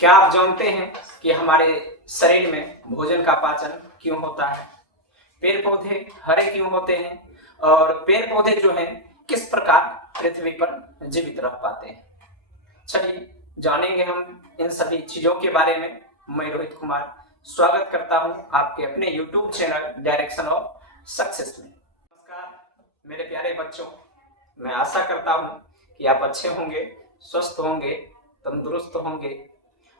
क्या आप जानते हैं कि हमारे शरीर में भोजन का पाचन क्यों होता है? पेड़ पौधे हरे क्यों होते हैं? और पेड़ पौधे जो हैं किस प्रकार पृथ्वी पर जीवित रह पाते हैं? चलिए जानेंगे हम इन सभी चीजों के बारे में। मैं रोहित कुमार स्वागत करता हूं आपके अपने YouTube channel direction of success में। नमस्कार मेरे प्यारे बच्चों, मैं आशा करता हूं कि आप अच्छे होंगे, स्वस्थ होंगे, तंदुरुस्त होंगे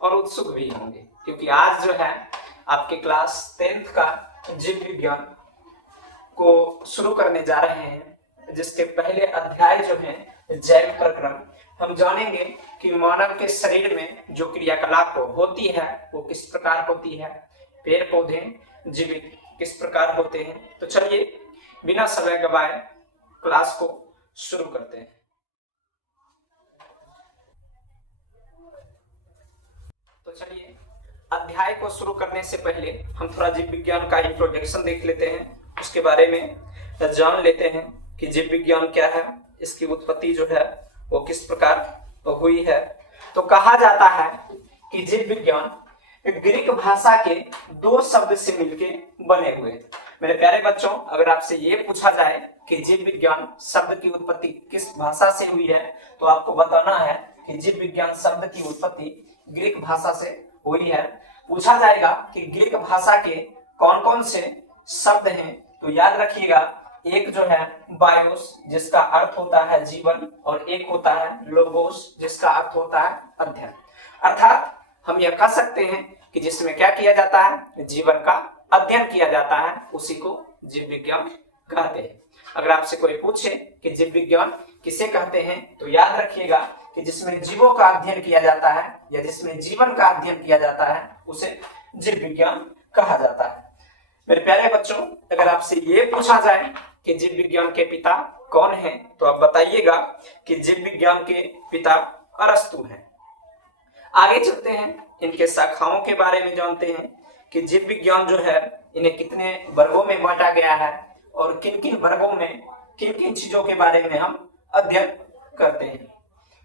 और उत्सुक भी होंगे, क्योंकि आज जो है आपके क्लास 10th का जीव विज्ञान को शुरू करने जा रहे हैं, जिसके पहले अध्याय जो है जैव प्रक्रम। हम जानेंगे कि मानव के शरीर में जो क्रियाकलाप होती है वो किस प्रकार होती है, पेड़ पौधे जीवित किस प्रकार होते हैं। तो चलिए बिना समय गवाए क्लास को शुरू करते हैं। तो चलिए अध्याय को शुरू करने से पहले हम थोड़ा जीव विज्ञान का इंट्रोडक्शन देख लेते हैं, उसके बारे में जान लेते हैं कि जीव विज्ञान क्या है, इसकी उत्पत्ति जो है वो किस प्रकार हुई है। तो कहा जाता है कि जीव विज्ञान ग्रीक भाषा के दो शब्द से मिलके बने हुए। मेरे प्यारे बच्चों, अगर आपसे ये पूछा जाए कि जीव विज्ञान शब्द की उत्पत्ति किस भाषा से हुई है, तो आपको बताना है कि जीव विज्ञान शब्द की उत्पत्ति ग्रीक भाषा से हुई है। पूछा जाएगा कि ग्रीक भाषा के कौन कौन से शब्द हैं, तो याद रखिएगा, एक जो है बायोस जिसका अर्थ होता है जीवन, और एक होता है लोगोस जिसका अर्थ होता है अध्ययन। अर्थात हम यह कह सकते हैं कि जिसमें क्या किया जाता है, जीवन का अध्ययन किया जाता है, उसी को जीव विज्ञान कहते हैं। अगर आपसे कोई पूछे कि जीव विज्ञान किसे कहते हैं, तो याद रखिएगा कि जिसमें जीवों का अध्ययन किया जाता है या जिसमें जीवन का अध्ययन किया जाता है उसे जीव विज्ञान कहा जाता है। मेरे प्यारे बच्चों, अगर आपसे ये पूछा जाए कि जीव विज्ञान के पिता कौन हैं, तो आप बताइएगा कि जीव विज्ञान के पिता अरस्तु हैं। आगे चलते हैं, इनके शाखाओं के बारे में जानते हैं कि जीव विज्ञान जो है इन्हें कितने वर्गों में बांटा गया है और किन किन वर्गों में किन किन चीजों के बारे में हम अध्ययन करते हैं।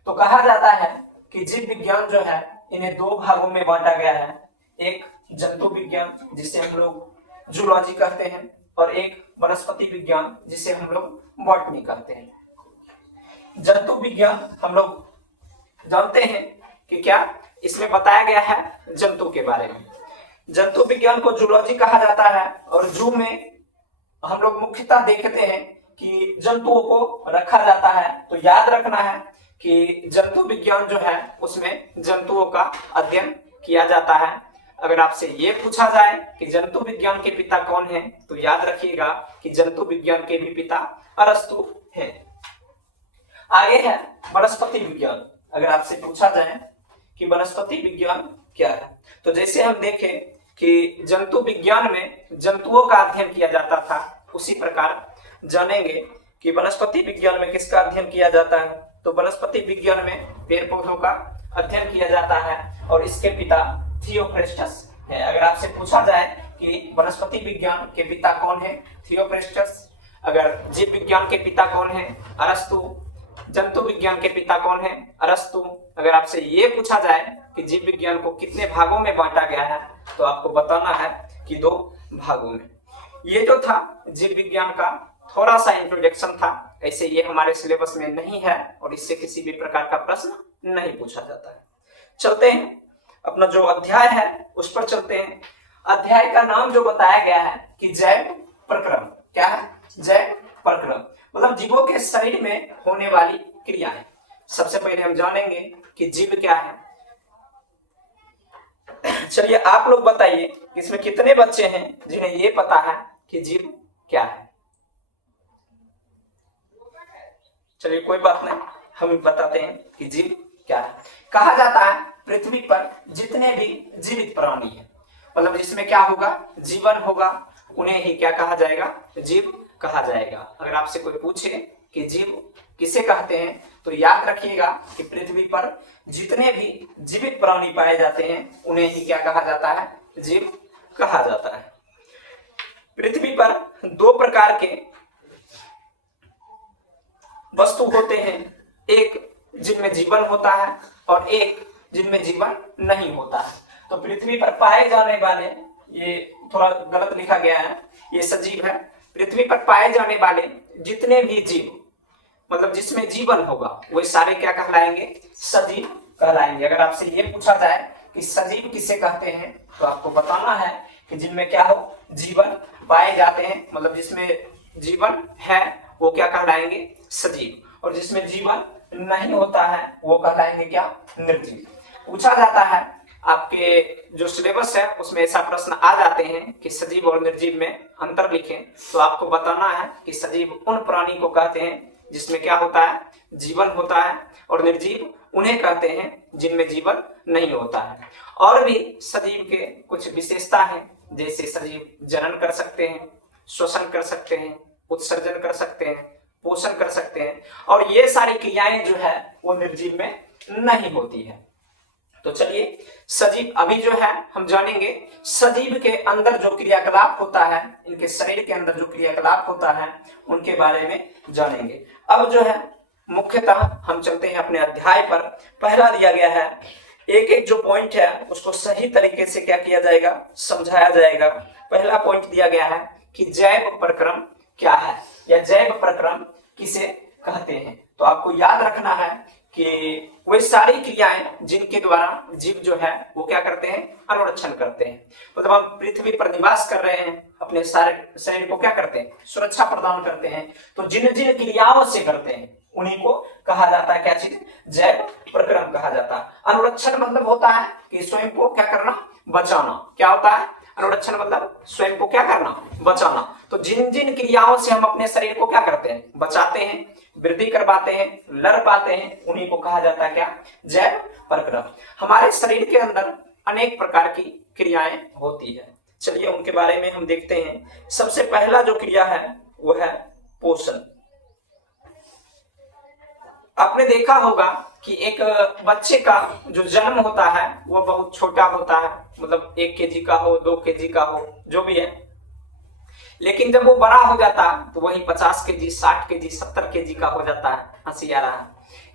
तो कहा जाता है कि जीव विज्ञान जो है इन्हें दो भागों में बांटा गया है, एक जंतु विज्ञान जिसे हम लोग जूलॉजी कहते हैं, और एक वनस्पति विज्ञान जिसे हम लोग बॉटनी कहते हैं। जंतु विज्ञान हम लोग जानते हैं कि क्या इसमें बताया गया है जंतु के बारे में। जंतु विज्ञान को जूलॉजी कहा जाता है, और जू में हम लोग मुख्यतः देखते हैं कि जंतुओं को रखा जाता है। तो याद रखना है कि जंतु विज्ञान जो है उसमें जंतुओं का अध्ययन किया जाता है। अगर आपसे ये पूछा जाए कि जंतु विज्ञान के पिता कौन हैं, तो याद रखिएगा कि जंतु विज्ञान के भी पिता अरस्तु हैं। आगे है वनस्पति विज्ञान। अगर आपसे पूछा जाए कि वनस्पति विज्ञान क्या है, तो जैसे हम देखें कि जंतु विज्ञान में जंतुओं का अध्ययन किया जाता था, उसी प्रकार जानेंगे कि वनस्पति विज्ञान में किसका अध्ययन किया जाता है। तो वनस्पति विज्ञान में पेड़ पौधों का अध्ययन किया जाता है, और इसके पिता थियोफ्रेस्टस है। अगर आपसे पूछा जाए कि वनस्पति विज्ञान के पिता कौन है, थियोफ्रेस्टस। अगर जीव विज्ञान के पिता कौन है, अरस्तु। जंतु विज्ञान के पिता कौन है, अरस्तु। अगर आपसे ये पूछा जाए कि जीव विज्ञान को कितने भागों में बांटा गया है, तो आपको बताना है कि दो भागों में। ये जो था जीव विज्ञान का थोड़ा सा इंट्रोडक्शन था, ऐसे ये हमारे सिलेबस में नहीं है और इससे किसी भी प्रकार का प्रश्न नहीं पूछा जाता है। चलते हैं, अपना जो अध्याय है उस पर चलते हैं। अध्याय का नाम जो बताया गया है कि जैव प्रक्रम। क्या है? जैव प्रक्रम मतलब जीवों के शरीर में होने वाली क्रियाएं। सबसे पहले हम जानेंगे कि जीव क्या है। चलिए आप लोग बताइए, इसमें कितने बच्चे हैं जिन्हें ये पता है कि जीव क्या है? चलिए कोई बात नहीं, हम बताते हैं कि जीव क्या है। कहा जाता है पृथ्वी पर जितने भी जीवित प्राणी हैं, मतलब जिसमें क्या होगा, जीवन होगा, उन्हें ही क्या कहा जाएगा, जीव कहा जाएगा। अगर आपसे कोई पूछे कि जीव किसे कहते हैं, तो याद रखिएगा कि पृथ्वी पर जितने भी जीवित प्राणी पाए जाते हैं उन्हें ही क्या कहा जाता है, जीव कहा जाता है। पृथ्वी पर दो प्रकार के वस्तु होते हैं, एक जिनमें जीवन होता है और एक जिनमें जीवन नहीं होता है। तो पृथ्वी पर पाए जाने वाले, ये थोड़ा गलत लिखा गया है, ये सजीव है। पृथ्वी पर पाए जाने वाले जितने भी जीव, मतलब जिसमें जीवन होगा, वो सारे क्या कहलाएंगे? सजीव कहलाएंगे। अगर आपसे ये पूछा जाए कि सजीव किसे कहते हैं, तो आपको बताना है कि जिनमें क्या हो? जीवन पाए जाते हैं, मतलब जिसमें जीवन है वो क्या कहलाएंगे? सजीव। और जिसमें जीवन नहीं होता है वो कहलाएंगे क्या? निर्जीव। पूछा जाता है, आपके जो सिलेबस है उसमें ऐसा प्रश्न आ जाते हैं कि सजीव और निर्जीव में अंतर लिखें, तो आपको बताना है कि सजीव उन प्राणी को कहते हैं जिसमें क्या होता है? जीवन होता है, और निर्जीव उन्हें कहते हैं जिनमें जीवन नहीं होता है। और भी सजीव के कुछ विशेषता हैं, जैसे सजीव जनन कर सकते हैं, श्वसन कर सकते हैं, उत्सर्जन कर सकते हैं, पोषण कर सकते हैं, और ये सारी क्रियाएं जो है वो निर्जीव में नहीं होती है। तो चलिए सजीव अभी जो है हम जानेंगे, सजीव के अंदर जो क्रियाकलाप होता है, इनके शरीर के अंदर जो क्रियाकलाप होता है उनके बारे में जानेंगे। अब जो है मुख्यतः हम चलते हैं अपने अध्याय पर। पहला दिया गया है, एक एक जो पॉइंट है उसको सही तरीके से क्या किया जाएगा? समझाया जाएगा। पहला पॉइंट दिया गया है कि जैव प्रक्रम क्या है, या जैव प्रक्रम किसे कहते हैं। तो आपको याद रखना है कि वे सारी क्रियाएं जिनके द्वारा जीव जो है वो क्या करते हैं? अनुरक्षण करते हैं। मतलब हम पृथ्वी पर निवास कर रहे हैं, अपने सारे शरीर को क्या करते हैं? सुरक्षा प्रदान करते हैं। तो जिन जिन क्रियाओं से करते हैं उन्हीं को कहा जाता है क्या चीज? जैव प्रक्रम कहा जाता है। अनुरक्षण मतलब होता है कि स्वयं को क्या करना? बचाना। क्या होता है? अनुरक्षण मतलब स्वयं को क्या करना? बचाना। तो जिन जिन क्रियाओं से हम अपने शरीर को क्या करते हैं? बचाते हैं, वृद्धि करवाते हैं, लड़ पाते हैं, उन्हीं को कहा जाता है क्या? जैव प्रक्रम। हमारे शरीर के अंदर अनेक प्रकार की क्रियाएं होती है। चलिए उनके बारे में हम देखते हैं। सबसे पहला जो क्रिया है वो है पोषण। आपने देखा होगा कि एक बच्चे का जो जन्म होता है वो बहुत छोटा होता है, मतलब 1 केजी का हो, 2 केजी का हो, जो भी है। लेकिन जब वो बड़ा हो जाता है तो वही 50 केजी, 60 केजी, 70 केजी का हो जाता है। हंसी आ रहा है,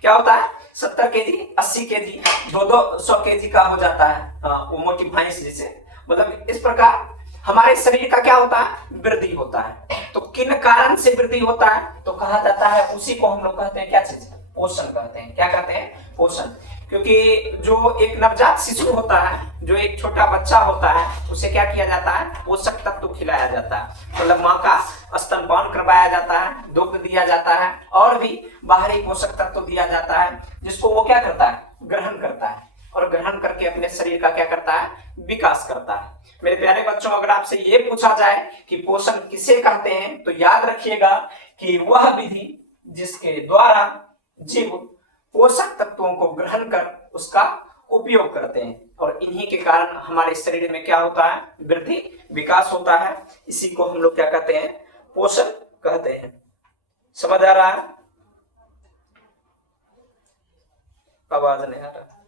क्या होता है? 70 केजी, 80 केजी, 200 केजी का हो जाता है। वो मोटी भैंस जिसे, मतलब इस प्रकार हमारे शरीर का क्या होता है? वृद्धि होता है। तो किन कारण से वृद्धि होता है? तो कहा जाता है, उसी को हम लोग कहते हैं क्या चीज? पोषण कहते हैं। क्या कहते हैं? पोषण। क्योंकि जो एक नवजात शिशु होता है, जो एक छोटा बच्चा होता है, उसे क्या किया जाता है? पोषक तत्व खिलाया जाता है। मतलब माँ का स्तनपान करवाया जाता है, दुग्ध दिया जाता है, और भी बाहरी पोषक तत्व दिया जाता है, जिसको वो क्या करता है? ग्रहण करता है, और ग्रहण करके अपने शरीर का क्या करता है? विकास करता है। मेरे प्यारे बच्चों, अगर आपसे ये पूछा जाए कि पोषण किसे कहते हैं, तो याद रखिएगा कि वह विधि जिसके द्वारा जीव पोषक तत्वों को ग्रहण कर उसका उपयोग करते हैं, और इन्हीं के कारण हमारे शरीर में क्या होता है? वृद्धि, विकास होता है। इसी को हम लोग क्या कहते हैं? पोषण कहते हैं। समझ आ रहा है? आवाज नहीं आ रहा।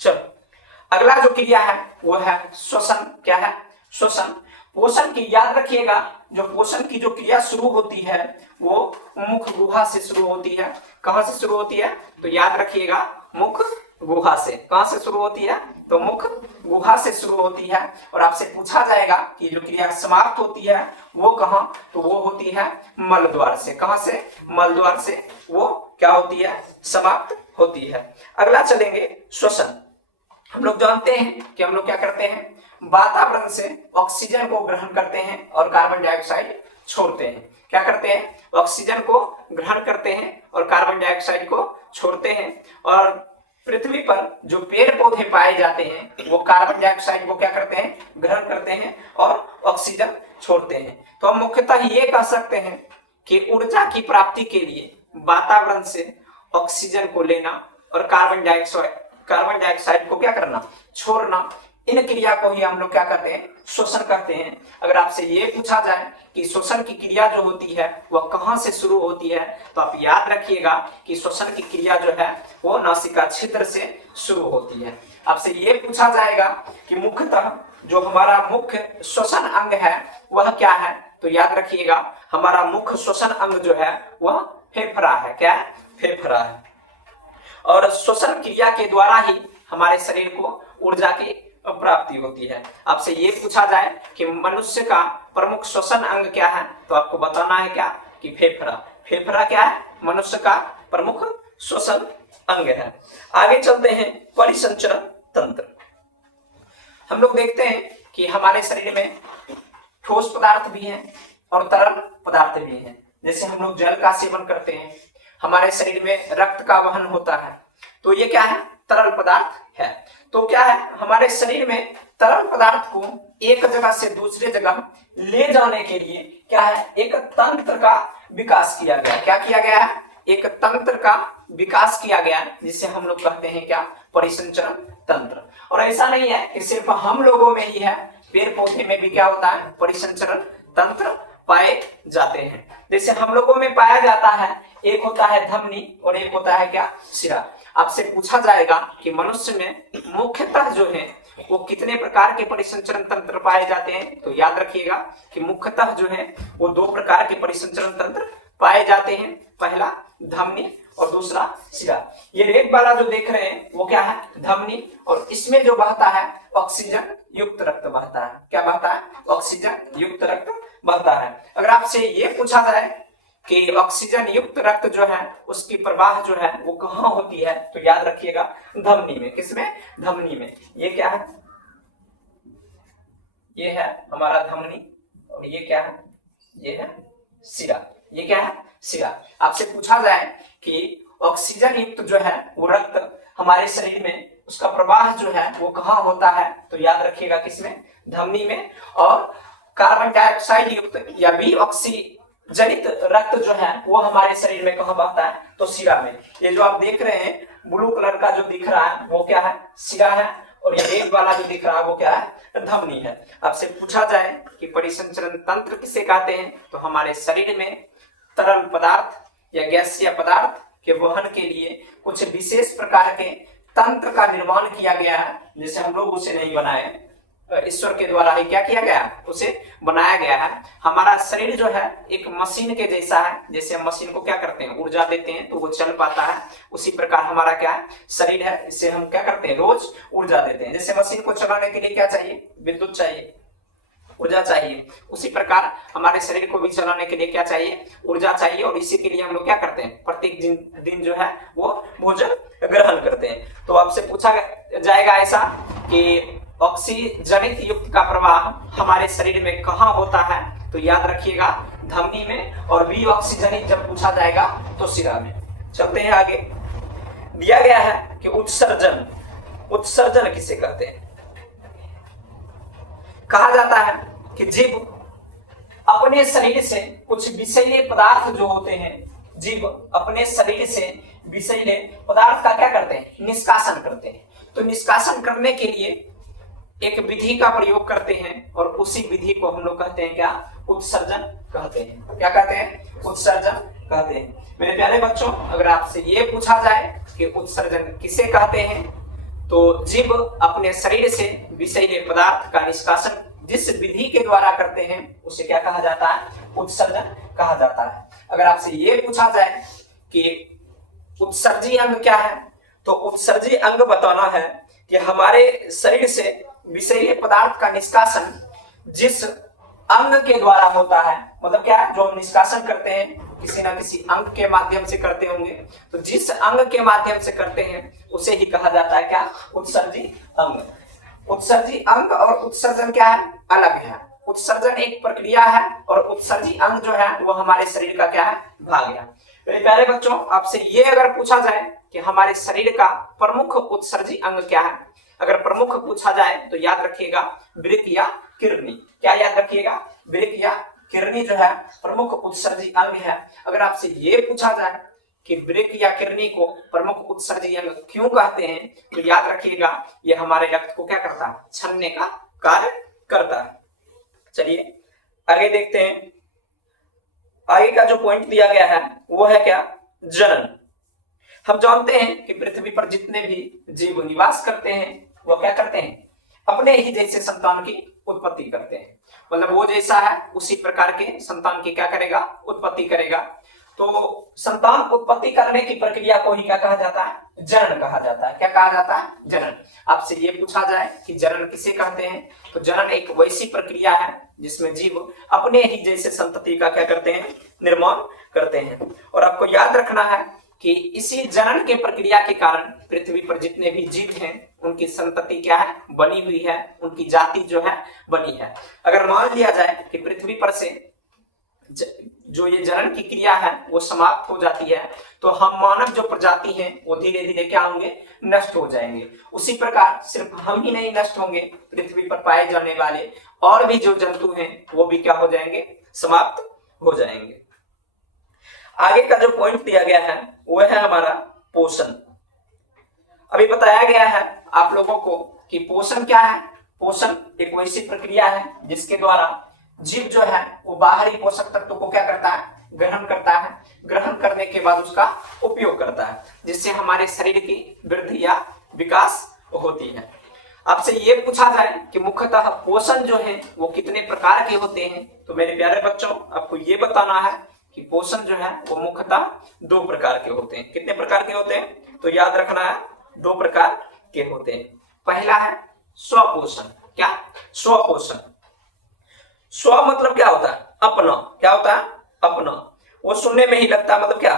चलो अगला जो क्रिया है वो है श्वसन। क्या है? श्वसन। पोषण की याद रखिएगा, जो पोषण की जो क्रिया शुरू होती है वो मुख गुहा से शुरू होती है। कहां से शुरू होती है? तो याद रखिएगा, मुख गुहा से। कहां से शुरू होती है? तो मुख गुहा से शुरू होती है। और आपसे पूछा जाएगा कि जो क्रिया समाप्त होती है वो कहां? तो वो होती है मल द्वार से। कहां से? मल द्वार से वो क्या होती है? समाप्त होती है। अगला चलेंगे श्वसन। हम लोग जानते हैं कि हम लोग क्या करते हैं? वातावरण से ऑक्सीजन को ग्रहण करते हैं और कार्बन डाइऑक्साइड छोड़ते हैं। क्या करते हैं? ऑक्सीजन को ग्रहण करते हैं और कार्बन डाइऑक्साइड को छोड़ते हैं। और पृथ्वी पर जो पेड़ पौधे पाए जाते हैं वो कार्बन डाइऑक्साइड को क्या करते हैं? ग्रहण करते हैं और ऑक्सीजन छोड़ते हैं। तो हम मुख्यतः ये कह सकते हैं कि ऊर्जा की प्राप्ति के लिए वातावरण से ऑक्सीजन को लेना और कार्बन डाइऑक्साइड को क्या करना? छोड़ना। इन क्रिया को ही हम लोग क्या कहते हैं? श्वसन कहते हैं। अगर आपसे ये पूछा जाए कि श्वसन की क्रिया जो होती है वह कहां से शुरू होती है, तो आप याद रखिएगा कि श्वसन की क्रिया जो है वो नासिका छिद्र से शुरू होती है। आपसे ये पूछा जाएगा कि मुख्यतः जो हमारा मुख्य श्वसन अंग है वह क्या है, तो याद रखिएगा हमारा मुख्य श्वसन अंग जो है वह फेफड़ा है। क्या है? फेफड़ा है। और श्वसन क्रिया के द्वारा ही हमारे शरीर को ऊर्जा की प्राप्ति होती है। आपसे ये पूछा जाए कि मनुष्य का प्रमुख श्वसन अंग क्या है, तो आपको बताना है क्या कि फेफड़ा। फेफड़ा क्या है? मनुष्य का प्रमुख श्वसन अंग है। आगे चलते हैं, परिसंचरण तंत्र। हम लोग देखते हैं कि हमारे शरीर में ठोस पदार्थ भी हैं और तरल पदार्थ भी हैं। जैसे हम लोग जल का सेवन करते हैं, हमारे शरीर में रक्त का वहन होता है, तो ये क्या है? तरल पदार्थ है। तो क्या है, हमारे शरीर में तरल पदार्थ को एक जगह से दूसरे जगह ले जाने के लिए क्या है? एक तंत्र का विकास किया गया। क्या किया गया है? एक तंत्र का विकास किया गया है, जिसे हम लोग कहते हैं क्या? परिसंचरण तंत्र। और ऐसा नहीं है कि सिर्फ हम लोगों में ही है, पेड़ पौधे में भी क्या होता है? परिसंचरण तंत्र पाए जाते हैं। जैसे हम लोगों में पाया जाता है, एक होता है धमनी और एक होता है क्या? शिरा। आपसे पूछा जाएगा कि मनुष्य में मुख्यतः जो है वो कितने प्रकार के परिसंचरण तंत्र पाए जाते हैं, तो याद रखिएगा कि मुख्यतः जो है वो 2 प्रकार के परिसंचरण तंत्र पाए जाते हैं। पहला धमनी और दूसरा शिरा। ये रेड वाला जो देख रहे हैं वो क्या है? धमनी, और इसमें जो बहता है ऑक्सीजन युक्त रक्त बहता है। क्या बहता है? ऑक्सीजन युक्त रक्त बहता है। अगर आपसे ये पूछा जाए कि ऑक्सीजन युक्त रक्त जो है उसकी प्रवाह जो है वो कहाँ होती है, तो याद रखिएगा धमनी में। किसमें? धमनी में। ये क्या है? ये है हमारा धमनी, और ये क्या है? ये है शिरा। ये क्या है? शिरा। आपसे पूछा जाए कि ऑक्सीजन युक्त जो है वो रक्त हमारे शरीर में उसका प्रवाह जो है वो कहाँ होता है, तो याद रखिएगा किसमें? धमनी में। और कार्बन डाइऑक्साइड युक्त या विऑक्सीजनित रक्त जो है वो हमारे शरीर में कहाँ बहता है, तो शिरा में। ये जो आप देख रहे हैं ब्लू कलर का जो दिख रहा है वो क्या है? शिरा है, और ये रेड वाला जो दिख रहा है वो क्या है? धमनी है। आपसे पूछा जाए कि परिसंचरण तंत्र किसे कहते हैं, तो हमारे शरीर में तरल पदार्थ या गैसीय पदार्थ के वहन के लिए कुछ विशेष प्रकार के तंत्र का निर्माण किया गया है। जैसे हम लोग उसे नहीं बनाए, ईश्वर के द्वारा ही क्या किया गया? उसे बनाया गया है। हमारा शरीर जो है एक मशीन के जैसा है। जैसे हम मशीन को क्या करते हैं? ऊर्जा देते हैं तो वो चल पाता है। उसी प्रकार हमारा क्या है? शरीर है। इससे हम क्या करते हैं? रोज ऊर्जा देते हैं। जैसे मशीन को चलाने के लिए क्या चाहिए? विद्युत चाहिए, ऊर्जा चाहिए। उसी प्रकार हमारे शरीर को भी चलाने के लिए क्या चाहिए? ऊर्जा चाहिए। और इसी के लिए हम लोग क्या करते हैं? प्रत्येक दिन जो है वो भोजन ग्रहण करते हैं। तो आपसे पूछा जाएगा ऐसा कि ऑक्सीजनित युक्त का प्रवाह हमारे शरीर में कहाँ होता है, तो याद रखिएगा धमनी में। और विऑक्सीजनित जब पूछा जाएगा तो शिरा में। चलते हैं आगे। दिया गया है कि उत्सर्जन। उत्सर्जन किसे कहते हैं? कहा जाता है कि जीव अपने शरीर से कुछ विषैले पदार्थ जो होते हैं, जीव अपने शरीर से विषैले पदार्थ का क्या करते हैं? निष्कासन करते हैं। तो निष्कासन करने के लिए एक विधि का प्रयोग करते हैं, और उसी विधि को हम लोग कहते हैं क्या? उत्सर्जन कहते हैं। क्या कहते हैं? उत्सर्जन कहते हैं। मेरे प्यारे बच्चों, अगर आपसे ये पूछा जाए कि उत्सर्जन किसे कहते हैं, तो जीव अपने शरीर से विषैले पदार्थ का निष्कासन जिस विधि के द्वारा करते हैं उसे क्या कहा जाता है? उत्सर्जन कहा जाता है। अगर आपसे ये पूछा जाए कि उत्सर्जी अंग क्या है, तो उत्सर्जी अंग बताना है कि हमारे शरीर से विषैले पदार्थ का निष्कासन जिस अंग के द्वारा होता है, मतलब क्या है? जो हम निष्कासन करते हैं किसी ना किसी अंग के माध्यम से करते होंगे, तो जिस अंग के माध्यम से करते हैं उसे ही कहा जाता है क्या? उत्सर्जी अंग। उत्सर्जी अंग और उत्सर्जन क्या है? अलग है। उत्सर्जन एक प्रक्रिया है और उत्सर्जी अंग जो है वो हमारे शरीर का क्या है? भाग है। मेरे प्यारे बच्चों, आपसे ये अगर पूछा जाए कि हमारे शरीर का प्रमुख उत्सर्जी अंग क्या है, अगर प्रमुख पूछा जाए तो याद रखिएगा वृक्क या किडनी। क्या याद रखिएगा? वृक्क या किडनी जो है प्रमुख उत्सर्जी अंग है। अगर आपसे ये पूछा जाए कि वृक्क या किडनी को प्रमुख उत्सर्जी अंग क्यों कहते हैं, तो याद रखिएगा ये हमारे रक्त को क्या करता है? छानने का कार्य करता है। चलिए आगे देखते हैं। आगे का जो पॉइंट दिया गया है वो है क्या? जनन। हम जानते हैं कि पृथ्वी पर जितने भी जीव निवास करते हैं वो क्या करते हैं? अपने ही जैसे संतान की उत्पत्ति करते हैं। मतलब वो जैसा है उसी प्रकार के संतान की क्या करेगा? उत्पत्ति करेगा। तो संतान उत्पत्ति करने की प्रक्रिया को ही क्या कहा जाता है? जनन कहा जाता है। क्या कहा जाता है? जनन। आपसे ये पूछा जाए कि जनन किसे कहते हैं, तो जनन एक वैसी प्रक्रिया है जिसमें जीव अपने ही जैसे संतति का क्या करते हैं? निर्माण करते हैं। और आपको याद रखना है कि इसी जनन के प्रक्रिया के कारण पृथ्वी पर जितने भी जीव हैं उनकी संतति क्या है? बनी हुई है, उनकी जाति जो है बनी है। अगर मान लिया जाए कि पृथ्वी पर से जो ये जनन की क्रिया है वो समाप्त हो जाती है, तो हम मानव जो प्रजाति हैं वो धीरे धीरे क्या होंगे? नष्ट हो जाएंगे। उसी प्रकार सिर्फ हम ही नहीं नष्ट होंगे, पृथ्वी पर पाए जाने वाले और भी जो जंतु हैं वो भी क्या हो जाएंगे? समाप्त हो जाएंगे। आगे का जो पॉइंट दिया गया है वो है हमारा पोषण। अभी बताया गया है आप लोगों को कि पोषण क्या है। पोषण एक वैसी प्रक्रिया है जिसके द्वारा जीव जो है वो बाहरी पोषक तत्व को क्या करता है? ग्रहण करता है। ग्रहण करने के बाद उसका उपयोग करता है, जिससे हमारे शरीर की वृद्धि या विकास होती है। आपसे ये पूछा जाए कि मुख्यतः पोषण जो है वो कितने प्रकार के होते हैं, तो मेरे प्यारे बच्चों आपको ये बताना है कि पोषण जो है वो मुख्यतः 2 प्रकार के होते हैं। कितने प्रकार के होते हैं? तो याद रखना है 2 प्रकार के होते हैं। पहला है स्वपोषण। क्या? स्वपोषण। स्व मतलब क्या होता है? अपना। क्या होता है? अपना। वो सुनने में ही लगता है, मतलब क्या?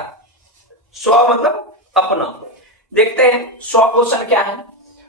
स्व मतलब अपना। देखते हैं स्वपोषण क्या है।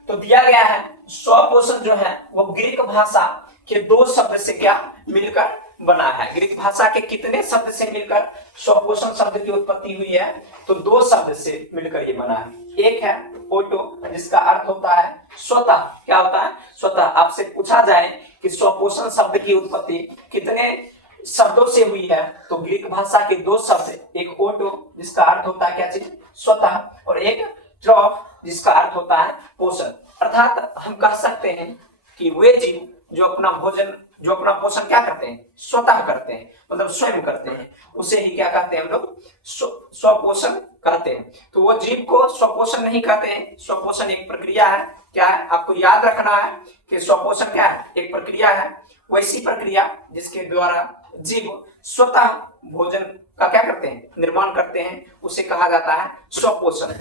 तो दिया गया है स्वपोषण जो है वो ग्रीक भाषा के 2 शब्द से क्या मिलकर बना है। ग्रीक भाषा के कितने शब्द से मिलकर स्वपोषण शब्द की उत्पत्ति हुई है? तो 2 शब्द से मिलकर ये बना है। एक है ओटो, जिसका अर्थ होता है स्वतः। क्या होता है? स्वतः। आपसे पूछा जाए कि स्वपोषण शब्द की उत्पत्ति कितने शब्दों से हुई है, तो ग्रीक भाषा के 2 शब्द, एक ओटो जिसका अर्थ होता है क्या चीज? स्वतः, और एक ट्रॉफ जिसका अर्थ होता है पोषण। अर्थात हम कह सकते हैं कि वे जीव जो अपना पोषण क्या करते हैं? स्वतः करते हैं, मतलब स्वयं करते हैं, उसे ही क्या कहते हैं हम लोग? स्वपोषण कहते हैं। तो वो जीव को स्वपोषण नहीं कहते हैं। स्वपोषण एक प्रक्रिया है। क्या है? आपको याद रखना है कि स्वपोषण क्या है? एक प्रक्रिया है, वैसी प्रक्रिया जिसके द्वारा जीव स्वतः भोजन का क्या करते हैं? निर्माण करते हैं, उसे कहा जाता है स्वपोषण।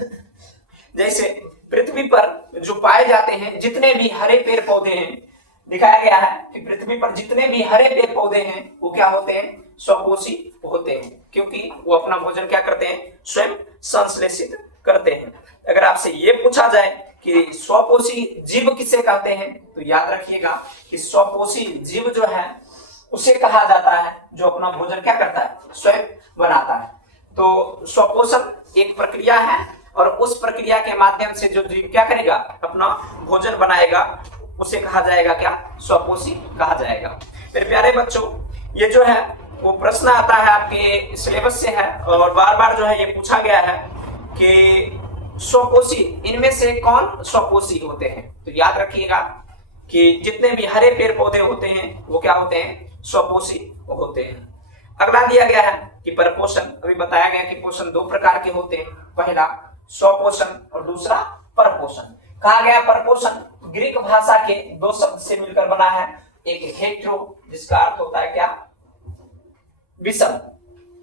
जैसे पृथ्वी पर जो पाए जाते हैं जितने भी हरे पेड़ पौधे हैं, दिखाया गया है कि पृथ्वी पर जितने भी हरे पेड़ पौधे हैं वो क्या होते हैं? स्वपोषी होते हैं, क्योंकि वो अपना भोजन क्या करते हैं? स्वयं संश्लेषित करते हैं। अगर आपसे ये पूछा जाए कि स्वपोषी जीव किसे कहते हैं, तो याद रखिएगा कि स्वपोषी जीव जो है उसे कहा जाता है जो अपना भोजन क्या करता है? स्वयं बनाता है। तो स्वपोषण एक प्रक्रिया है, और उस प्रक्रिया के माध्यम से जो जीव क्या करेगा? अपना भोजन बनाएगा, उसे कहा जाएगा क्या? स्वपोषी कहा जाएगा। मेरे प्यारे बच्चों, ये जो है वो प्रश्न आता है आपके सिलेबस से है, और बार बार जो है ये पूछा गया है कि स्वपोषी, इनमें से कौन स्वपोषी होते हैं? तो याद रखिएगा कि जितने भी हरे पेड़ पौधे होते हैं वो क्या होते हैं? स्वपोषी होते हैं। अगला दिया गया है कि परपोषण। अभी बताया गया कि पोषण 2 प्रकार के होते हैं, पहला स्वपोषण और दूसरा परपोषण। कहा गया परपोषण ग्रीक भाषा के 2 शब्द से मिलकर बना है। एक हेट्रो जिसका अर्थ होता है क्या? विषम,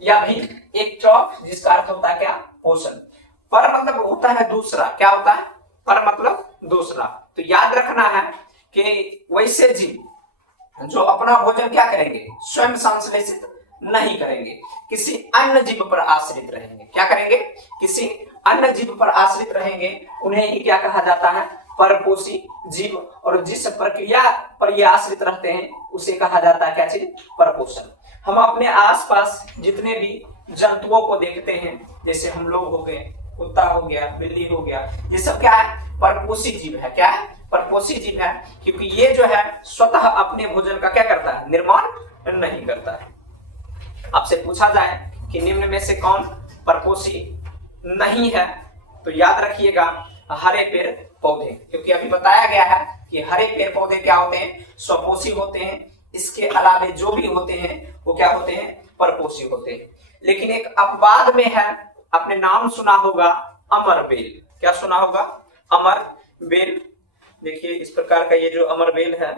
या भी एक ट्रॉफ जिसका अर्थ होता है क्या? पोषण। पर मतलब होता है दूसरा। क्या होता है? पर मतलब दूसरा। तो याद रखना है कि वैसे जीव जो अपना भोजन क्या करेंगे? स्वयं संश्लेषित नहीं करेंगे, किसी अन्य जीव पर आश्रित रहेंगे। क्या करेंगे? किसी अन्य जीव पर आश्रित रहेंगे, उन्हें ही क्या कहा जाता है? परपोषी जीव। और जिस प्रक्रिया पर ये आश्रित रहते हैं उसे कहा जाता है क्या चीज? परपोषण। हम अपने आसपास जितने भी जंतुओं को देखते हैं, जैसे हम लोग हो गए, कुत्ता हो गया, बिल्ली हो गया, ये सब क्या है? परपोषी जीव है। क्या है? परपोषी जीव है, क्योंकि ये जो है स्वतः अपने भोजन का क्या करता है? निर्माण नहीं करता है। आपसे पूछा जाए कि निम्न में से कौन परपोषी नहीं है, तो याद रखिएगा हरे पेड़ पौधे, क्योंकि अभी बताया गया है कि हरे पेड़ पौधे क्या होते हैं? स्वपोषी होते हैं। इसके अलावे जो भी होते हैं वो क्या होते हैं? परपोषी होते हैं। लेकिन एक अपवाद में है, आपने नाम सुना होगा अमरबेल। क्या सुना होगा? अमरबेल। देखिए इस प्रकार का ये जो अमरबेल है,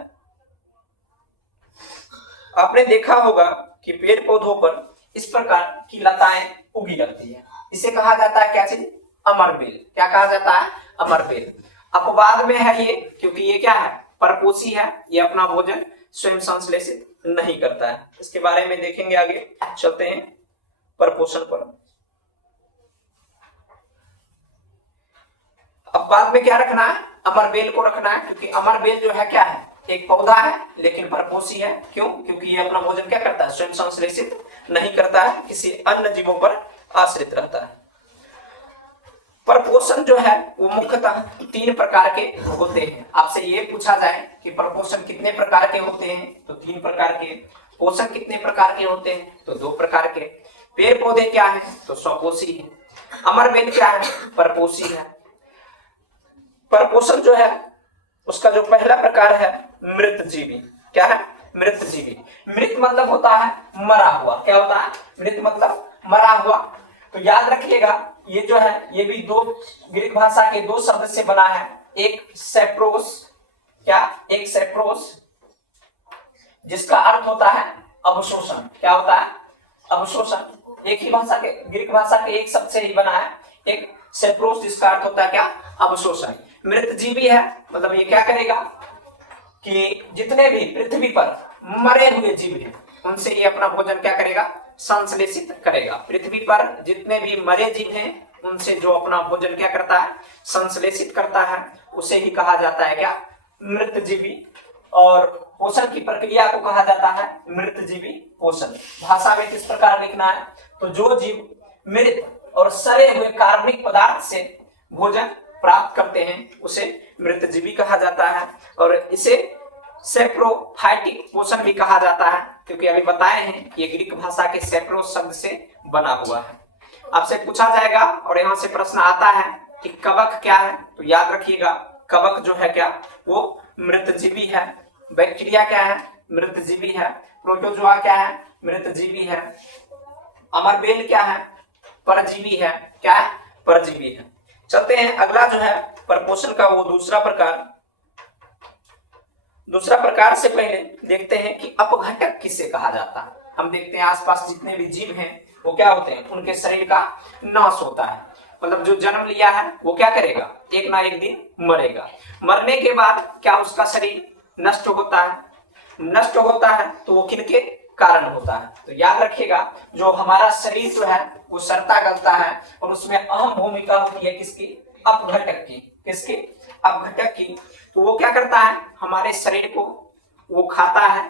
आपने देखा होगा कि पेड़ पौधों पर इस प्रकार की लताएं उगी लगती है। इसे कहा जाता है क्या चीज? अमरबेल। क्या कहा जाता है? अमरबेल। अपवाद में है ये, क्योंकि ये क्या है? परपोषी है, ये अपना भोजन स्वयं संश्लेषित नहीं करता है। इसके बारे में देखेंगे आगे, चलते हैं परपोषण पर। अपवाद में क्या रखना है? अमरबेल को रखना है, क्योंकि अमरबेल जो है क्या है? एक पौधा है लेकिन परपोषी है। क्यों? क्योंकि ये अपना भोजन क्या करता है? स्वयं संश्लेषित नहीं करता है, किसी अन्य जीवों पर आश्रित रहता है। परपोषण जो है वो मुख्यतः 3 प्रकार के होते हैं। आपसे ये पूछा जाए कि परपोषण कितने प्रकार के होते हैं, तो 3 प्रकार के। पोषण कितने प्रकार के होते हैं, तो 2 प्रकार के। पेड़ पौधे क्या है, तो स्वपोषी है। अमरबेल क्या है? परपोषी है। परपोषण जो है उसका जो पहला प्रकार है मृत जीवी। क्या है? मृत जीवी। मृत मतलब होता है मरा हुआ। क्या होता है? मृत मतलब मरा हुआ। तो याद रखिएगा, ये जो है ये भी ग्रीक भाषा के 2 शब्द से बना है। एक सेप्रोस, क्या? एक सेप्रोस, जिसका अर्थ होता है अवशोषण। क्या होता है? अवशोषण। एक ही भाषा के, ग्रीक भाषा के एक शब्द से ही बना है। एक सेप्रोस, जिसका अर्थ होता है क्या? अवशोषण। मृत जीवी है, मतलब ये क्या करेगा कि जितने भी पृथ्वी पर मरे हुए जीव हैं उनसे ये अपना भोजन क्या करेगा? संश्लेषित करेगा। पृथ्वी पर जितने भी मरे जीव हैं उनसे जो अपना भोजन क्या करता है? संश्लेषित करता है, उसे ही कहा जाता है क्या? मृत जीवी। और पोषण की प्रक्रिया को कहा जाता है मृत जीवी पोषण। भाषा में किस प्रकार लिखना है? तो जो जीव मृत और सड़े हुए कार्बनिक पदार्थ से भोजन प्राप्त करते हैं उसे मृत जीवी कहा जाता है। और इसे सेप्रोफाइटिक पोषण भी कहा जाता है, क्योंकि अभी बताए हैं ये ग्रीक भाषा के सेप्रोस शब्द से बना हुआ है। आपसे पूछा जाएगा और यहाँ से प्रश्न आता है कि कवक क्या है, तो याद रखिएगा कवक जो है क्या? वो मृत जीवी है। बैक्टीरिया क्या है? मृत जीवी है। प्रोटोजोआ क्या है? मृत जीवी है। अमरबेल क्या है? परजीवी है। क्या है? परजीवी है। चलते हैं अगला जो है परपोषण का वो दूसरा प्रकार। दूसरा प्रकार से पहले देखते हैं कि अपघटक किसे कहा जाता है। हम देखते हैं आसपास जितने भी जीव हैं वो क्या होते हैं? उनके शरीर का नाश होता है। मतलब जो जन्म लिया है वो क्या करेगा? एक ना एक दिन मरेगा। मरने के बाद क्या उसका शरीर नष्ट होता है? नष्ट होता है तो वो किनके कारण होता है? तो याद रखिएगा, जो हमारा शरीर जो है वो सड़ता गलता है और उसमें अहम भूमिका होती है किसकी? अपघटक की। किसकी? अपघटक की। तो वो क्या करता है? हमारे शरीर को वो खाता है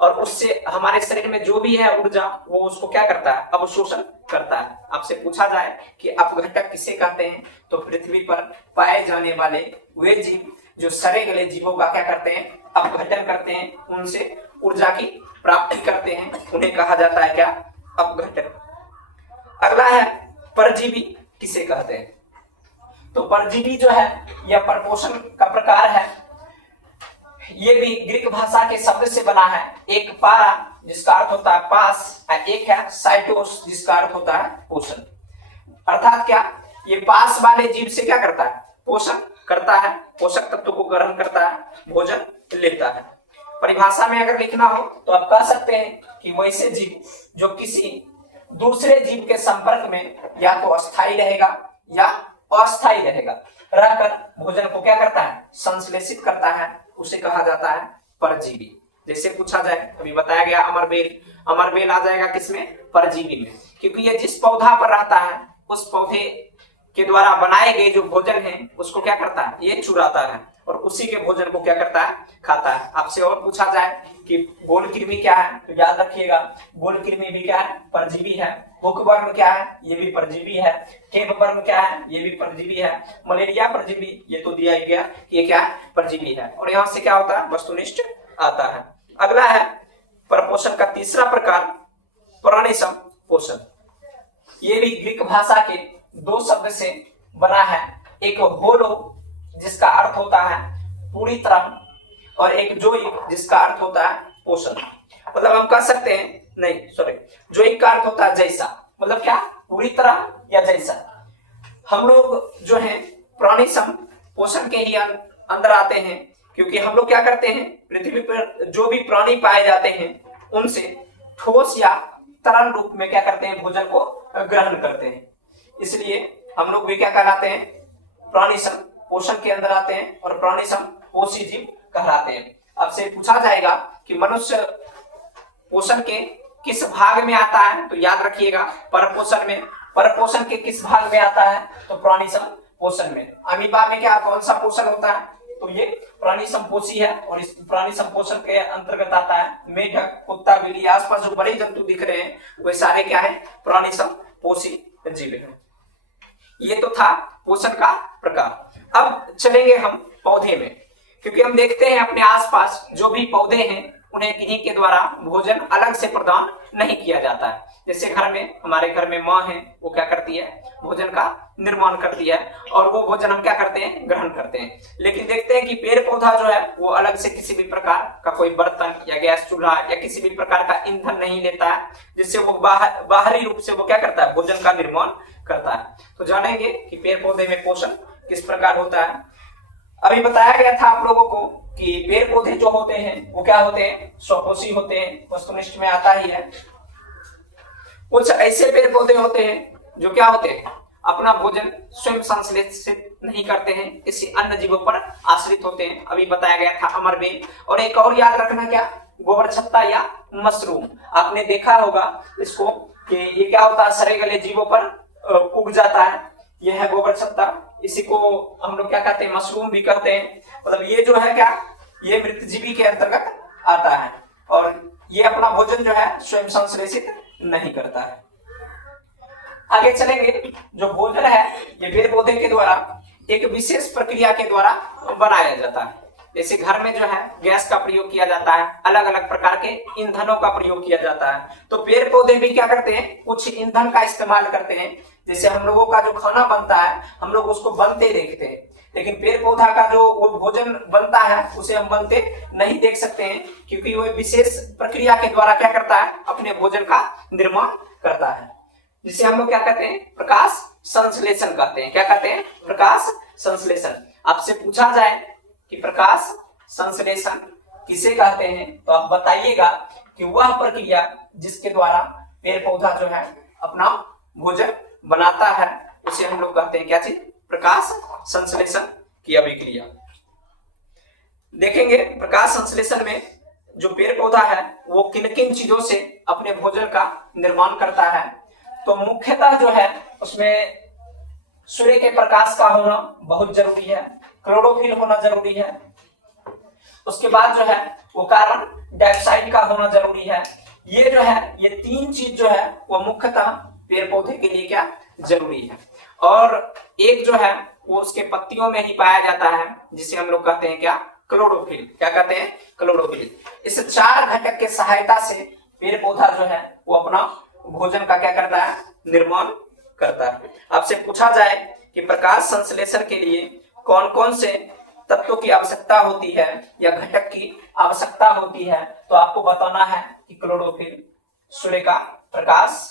और उससे हमारे शरीर में जो भी है ऊर्जा वो उसको क्या करता है? अवशोषण करता है। आपसे पूछा जाए कि अपघटक किसे कहते हैं, तो पृथ्वी पर पाए जाने वाले वे जीव जो सड़े गले जीवों का क्या करते हैं? अपघटन करते हैं, उनसे ऊर्जा की प्राप्ति करते हैं, उन्हें कहा जाता है क्या? अपघटक। अगला है परजीवी किसे कहते हैं। तो परजीवी जो है यह परपोषण का प्रकार है। ये भी ग्रीक भाषा के शब्द से बना है। एक पारा जिसका अर्थ होता है पास, एक है साइटोस जिसका अर्थ होता है पोषण। अर्थात क्या? ये पास वाले जीव से क्या करता है? पोषण करता है, पोषक तत्व को ग्रहण करता है, भोजन लेता है। परिभाषा में अगर लिखना हो तो आप कह सकते हैं कि वैसे जीव जो किसी दूसरे जीव के संपर्क में या तो अस्थायी रहेगा या अस्थायी रहेगा, रहकर भोजन को क्या करता है? संश्लेषित करता है, उसे कहा जाता है परजीवी। जैसे पूछा जाए, अभी बताया गया अमरबेल, अमरबेल आ जाएगा किसमें? परजीवी में, क्योंकि ये जिस पौधा पर रहता है उस पौधे के द्वारा बनाए गए जो भोजन है उसको क्या करता है? ये चुराता है और उसी के भोजन को क्या करता है? खाता है। आपसे और पूछा जाए कि गोल कृमि क्या है, तो याद रखिएगा गोल कृमि भी क्या है? परजीवी है। हुकवर्म क्या है? ये भी परजीवी है। टेपवर्म क्या है? ये भी परजीवी है। मलेरिया परजीवी, ये तो दिया ही गया कि ये क्या है? परजीवी है। और यहाँ से क्या होता है? वस्तुनिष्ठ आता है। अगला है परपोषण का तीसरा प्रकार प्राणिसम पोषण। ये भी ग्रीक भाषा के 2 शब्द से बना है। एक होलो जिसका अर्थ होता है पूरी तरह, और एक जोई जिसका अर्थ होता है पोषण। मतलब हम कह सकते हैं, नहीं सॉरी, जोई का अर्थ होता है जैसा, मतलब क्या? पूरी तरह या जैसा। हम लोग जो है प्राणिसम पोषण के ही अंदर आते हैं, क्योंकि हम लोग क्या करते हैं? पृथ्वी पर जो भी प्राणी पाए जाते हैं उनसे ठोस या तरल रूप में क्या करते हैं? भोजन को ग्रहण करते हैं। इसलिए हम लोग भी क्या कहलाते हैं, प्राणी पोषण के अंदर आते हैं और प्राणी पोषी जीव कहलाते हैं। आपसे पूछा जाएगा कि मनुष्य पोषण के किस भाग में आता है, तो याद रखिएगा परपोषण में। परपोषण के किस भाग में आता है, तो प्राणी पोषण में। अमीबा में क्या कौन सा पोषण होता है, तो ये प्राणी संपोषी है और इस प्राणी संपोषण के अंतर्गत आता है मेढक, कुत्ता, बिल्ली, आसपास जो बड़े जंतु दिख रहे हैं वे सारे क्या है, प्राणी संपोषी जीव है। ये तो था पोषण का प्रकार। अब चलेंगे हम पौधे में, क्योंकि हम देखते हैं अपने आसपास जो भी पौधे हैं उन्हें किन्हीं के द्वारा भोजन अलग से प्रदान नहीं किया जाता है। जैसे घर में, हमारे घर में माँ है, वो क्या करती है, भोजन का निर्माण करती है और वो भोजन हम क्या करते हैं, ग्रहण करते हैं। लेकिन देखते हैं कि पेड़ पौधा जो है वो अलग से किसी भी प्रकार का कोई बर्तन या गैस चूल्हा या किसी भी प्रकार का ईंधन नहीं लेता है, जिससे वो बाहरी रूप से वो क्या करता है, भोजन का निर्माण करता है। तो जानेंगे कि पेड़ पौधे में पोषण किस प्रकार होता है। अभी बताया गया था आप लोगों को कि पेड़ पौधे जो होते हैं वो क्या होते हैं, स्वपोषी होते हैं, वस्तुनिष्ठ में आता ही है। कुछ ऐसे पेड़ पौधे होते हैं जो क्या होते हैं, अपना भोजन स्वयं संश्लेषित नहीं करते हैं, किसी अन्य जीवों पर आश्रित होते हैं। अभी बताया गया था अमरबेल। और एक और याद रखना, क्या, गोबर छत्ता या मशरूम। आपने देखा होगा इसको कि ये क्या होता है, सड़े गले जीवों पर उग जाता है। यह है गोबर छत्ता, इसी को हम लोग क्या कहते हैं, मशरूम भी कहते हैं। मतलब ये जो है क्या, ये मृतजीवी के अंतर्गत आता है और ये अपना भोजन जो है स्वयं संश्लेषित नहीं करता है। आगे चलेंगे। जो भोजन है ये पेड़ पौधे के द्वारा एक विशेष प्रक्रिया के द्वारा बनाया जाता है। जैसे घर में जो है गैस का प्रयोग किया जाता है, अलग अलग प्रकार के ईंधनों का प्रयोग किया जाता है, तो पेड़ पौधे भी क्या करते हैं, कुछ ईंधन का इस्तेमाल करते हैं। जैसे हम लोगों का जो खाना बनता है हम लोग उसको बनते देखते हैं, लेकिन पेड़ पौधा का जो वो भोजन बनता है उसे हम बनते नहीं देख सकते हैं, क्योंकि वो विशेष प्रक्रिया के द्वारा क्या करता है, अपने भोजन का निर्माण करता है, जिसे हम लोग क्या कहते हैं, प्रकाश संश्लेषण कहते हैं। क्या कहते हैं, प्रकाश संश्लेषण। आपसे पूछा जाए कि प्रकाश संश्लेषण किसे कहते हैं, तो आप बताइएगा कि वह प्रक्रिया जिसके द्वारा पेड़ पौधा जो है अपना भोजन बनाता है उसे हम लोग कहते हैं क्या चीज, प्रकाश संश्लेषण की अभिक्रिया। देखेंगे प्रकाश संश्लेषण में जो पेड़ पौधा है वो किन किन चीजों से अपने भोजन का निर्माण करता है। तो मुख्यतः जो है उसमें सूर्य के प्रकाश का होना बहुत जरूरी है, क्लोरोफिल होना जरूरी है, उसके बाद जो है वो कार्बन डाइऑक्साइड का होना जरूरी है। ये जो है ये तीन चीज जो है वो मुख्यतः पेड़ पौधे के लिए क्या जरूरी है। और एक जो है वो उसके पत्तियों में ही पाया जाता है, जिसे हम लोग कहते हैं क्या, क्लोरोफिल। क्या कहते हैं, क्लोरोफिल। इस चार घटक के सहायता से पेड़ पौधा जो है वो अपना भोजन का क्या करता है, निर्माण करता है। आपसे पूछा जाए कि प्रकाश संश्लेषण के लिए कौन कौन से तत्वों की आवश्यकता होती है या घटक की आवश्यकता होती है, तो आपको बताना है कि क्लोरोफिल, सूर्य का प्रकाश,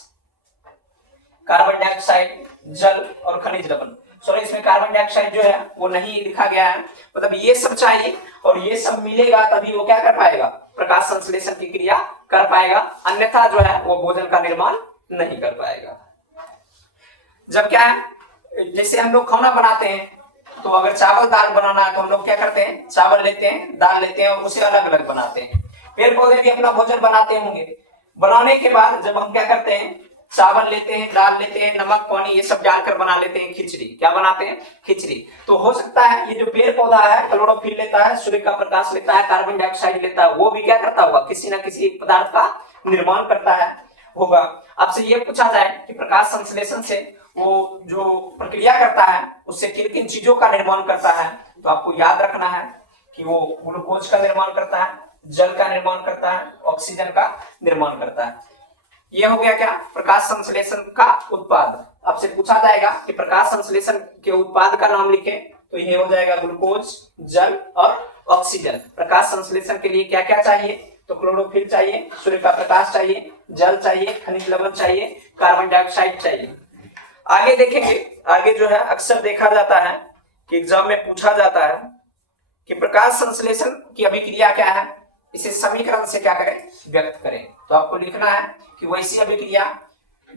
कार्बन डाइऑक्साइड, जल और खनिज लवण। सॉरी, इसमें कार्बन डाइऑक्साइड जो है वो नहीं लिखा गया है, मतलब ये सब चाहिए और ये सब मिलेगा तभी वो क्या कर पाएगा, प्रकाश संश्लेषण की क्रिया कर पाएगा, अन्यथा जो है वो भोजन का निर्माण नहीं कर पाएगा। जब क्या है, जैसे हम लोग खाना बनाते हैं तो अगर चावल दाल बनाना है तो हम लोग क्या करते हैं, चावल लेते हैं, दाल लेते हैं और उसे अलग अलग बनाते हैं। पेड़ पौधे भी अपना भोजन बनाते होंगे। बनाने के बाद जब हम क्या करते हैं, चावल लेते हैं, दाल लेते हैं, नमक पानी ये सब डालकर बना लेते हैं खिचड़ी। क्या बनाते हैं, खिचड़ी। तो हो सकता है ये जो पेड़ पौधा है क्लोरोफिल लेता है, सूर्य का प्रकाश लेता है, कार्बन डाइऑक्साइड लेता है, वो भी क्या करता होगा, किसी ना किसी पदार्थ का निर्माण करता है होगा। आपसे ये पूछा जाए कि प्रकाश संश्लेषण से वो जो प्रक्रिया करता है उससे किन किन चीजों का निर्माण करता है, तो आपको याद रखना है कि वो ग्लूकोज का निर्माण करता है, जल का निर्माण करता है, ऑक्सीजन का निर्माण करता है। ये हो गया क्या, प्रकाश संश्लेषण का उत्पाद। आपसे पूछा जाएगा कि प्रकाश संश्लेषण के उत्पाद का नाम लिखें, तो ये हो जाएगा ग्लूकोज, जल और ऑक्सीजन। प्रकाश संश्लेषण के लिए क्या क्या चाहिए, तो क्लोरोफिल चाहिए, सूर्य का प्रकाश चाहिए, जल चाहिए, खनिज लवण चाहिए, कार्बन डाइऑक्साइड चाहिए। आगे देखेंगे, आगे जो है अक्सर देखा जाता है कि एग्जाम में पूछा जाता है कि प्रकाश संश्लेषण की अभिक्रिया क्या है, इसे समीकरण से क्या करें, व्यक्त करें। तो आपको लिखना है कि वैसी अभिक्रिया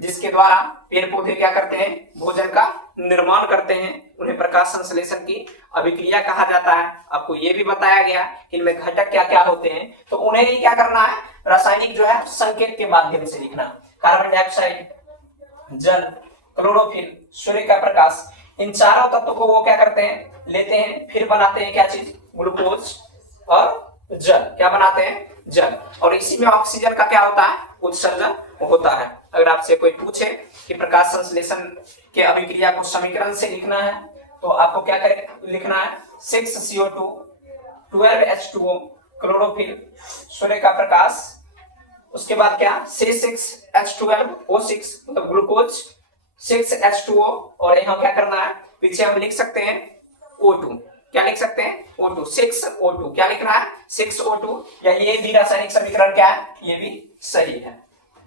जिसके द्वारा पेड़ पौधे क्या करते हैं, भोजन का निर्माण करते हैं। उन्हें प्रकाश संश्लेषण की अभिक्रिया कहा जाता है। आपको ये भी बताया गया कि इनमें घटक क्या क्या होते हैं, तो उन्हें ही क्या करना है, रासायनिक जो है संकेत के माध्यम से लिखना। कार्बन डाइऑक्साइड, जल, क्लोरोफिल, सूर्य का प्रकाश, इन चारों तत्वों को वो क्या करते हैं, लेते हैं, फिर बनाते हैं क्या चीज, ग्लूकोज और जल। क्या बनाते हैं, जल। और इसी में ऑक्सीजन का क्या होता है, उत्सर्जन होता है। अगर आपसे कोई पूछे कि प्रकाश संश्लेषण के अभिक्रिया को समीकरण से लिखना है, तो आपको क्या करे लिखना है, 6CO2, 12H2O, क्लोरोफिल, सूर्य का प्रकाश, उसके बाद क्या, C6H12O6 मतलब ग्लूकोज, 6H2O, और यहाँ क्या करना है, पीछे हम लिख सकते हैं O2। क्या लिख सकते हैं, O2, 6O2। क्या लिखना है, 6O2। या ये भी रासायनिक समीकरण क्या है, ये भी सही है।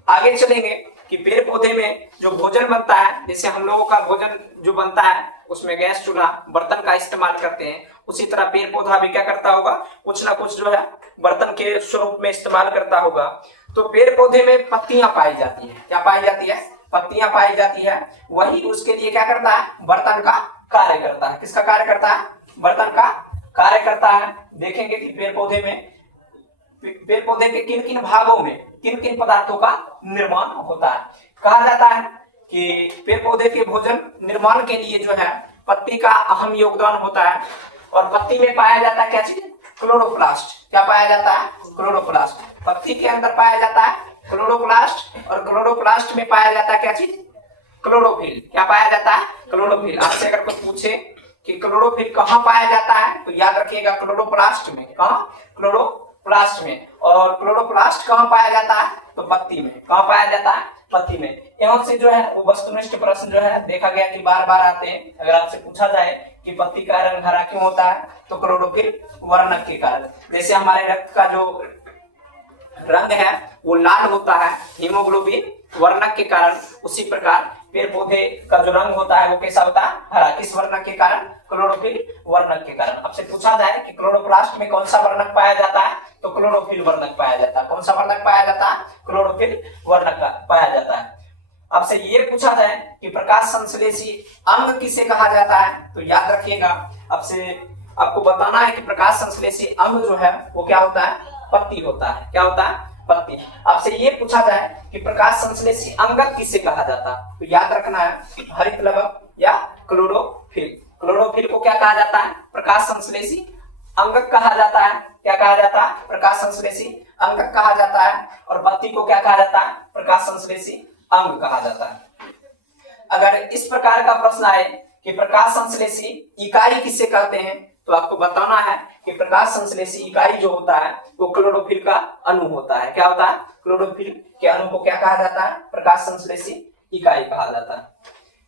आगे चलेंगे कि पेड़ पौधे में जो भोजन बनता है, जैसे हम लोगों का भोजन जो बनता है उसमें गैस चूल्हा बर्तन का इस्तेमाल करते हैं, उसी तरह पेड़ पौधा भी क्या करता होगा, कुछ ना कुछ जो है बर्तन के स्वरूप में इस्तेमाल करता होगा। तो पेड़ पौधे में पत्तियां पाई जाती है। क्या पाई जाती है, पत्तियां पाई जाती है। वही उसके लिए क्या करता है, बर्तन का कार्य करता है। किसका कार्य करता है, बर्तन का कार्य करता है। देखेंगे कि पेड़ पौधे के किन किन भागों में किन किन पदार्थों का निर्माण होता है। कहा जाता है कि पेड़ पौधे के भोजन निर्माण के लिए जो है पत्ती का अहम योगदान होता है। और पत्ती में पाया जाता है क्या चीज, क्लोरोप्लास्ट। क्या पाया जाता है, क्लोरोप्लास्ट। पत्ती के अंदर पाया जाता है क्लोरोप्लास्ट, और क्लोरोप्लास्ट में पाया जाता है क्या चीज, क्लोरोफिल। क्या पाया जाता है, क्लोरोफिल। आपसे अगर कोई पूछे कि क्लोरोफिल कहाँ पाया जाता है, तो याद रखिएगा क्लोरोप्लास्ट में। कहाँ, क्लोरोप्लास्ट में। और क्लोरोप्लास्ट कहाँ पाया जाता है, तो पत्ती में। कहाँ पाया जाता है, पत्ती में। यहाँ से जो है वो वस्तुनिष्ठ प्रश्न जो है देखा गया कि बार बार आते हैं। अगर आपसे पूछा जाए कि पत्ती का रंग हरा क्यों होता है, तो क्लोरोफिल वर्णक के कारण। जैसे हमारे रक्त का जो रंग है वो लाल होता है हीमोग्लोबिन वर्णक के कारण, उसी प्रकार पेड़ पौधे का जो रंग होता है वो कैसा होता है, हरा। किस वर्णक के कारण, क्लोरोफिल वर्णक के कारण। आपसे पूछा जाए कि क्लोरोप्लास्ट में कौन सा वर्णक पाया जाता है, तो क्लोरोफिल वर्णक पाया जाता है। कौन सा वर्णक पाया जाता है, क्लोरोफिल वर्णक पाया जाता है। आपसे ये पूछा जाए कि प्रकाश संश्लेषी अंग किसे कहा जाता है, तो याद रखिएगा आपको बताना है कि प्रकाश संश्लेषी अंग जो है वो क्या होता है, पत्ती होता है। क्या होता है, पत्ती। आपसे ये पूछा जाए कि प्रकाश संश्लेषी अंगक किसे कहा जाता है, तो याद रखना है हरित लवक या क्लोरोफिल। क्लोरोफिल को क्या कहा जाता है, प्रकाश संश्लेषी अंगक कहा जाता है। क्या कहा जाता है, प्रकाश संश्लेषी अंगक कहा जाता है। और पत्ती को क्या कहा जाता है, प्रकाश संश्लेषी अंग कहा जाता है। अगर इस प्रकार का प्रश्न आए कि प्रकाश संश्लेषी इकाई किसे कहते हैं, तो आपको बताना है कि प्रकाश संश्लेषी इकाई जो होता है वो क्लोरोफिल का अणु होता है। क्या होता है, क्लोरोफिल के अणु को क्या कहा जाता है, प्रकाश संश्लेषी इकाई कहा जाता है।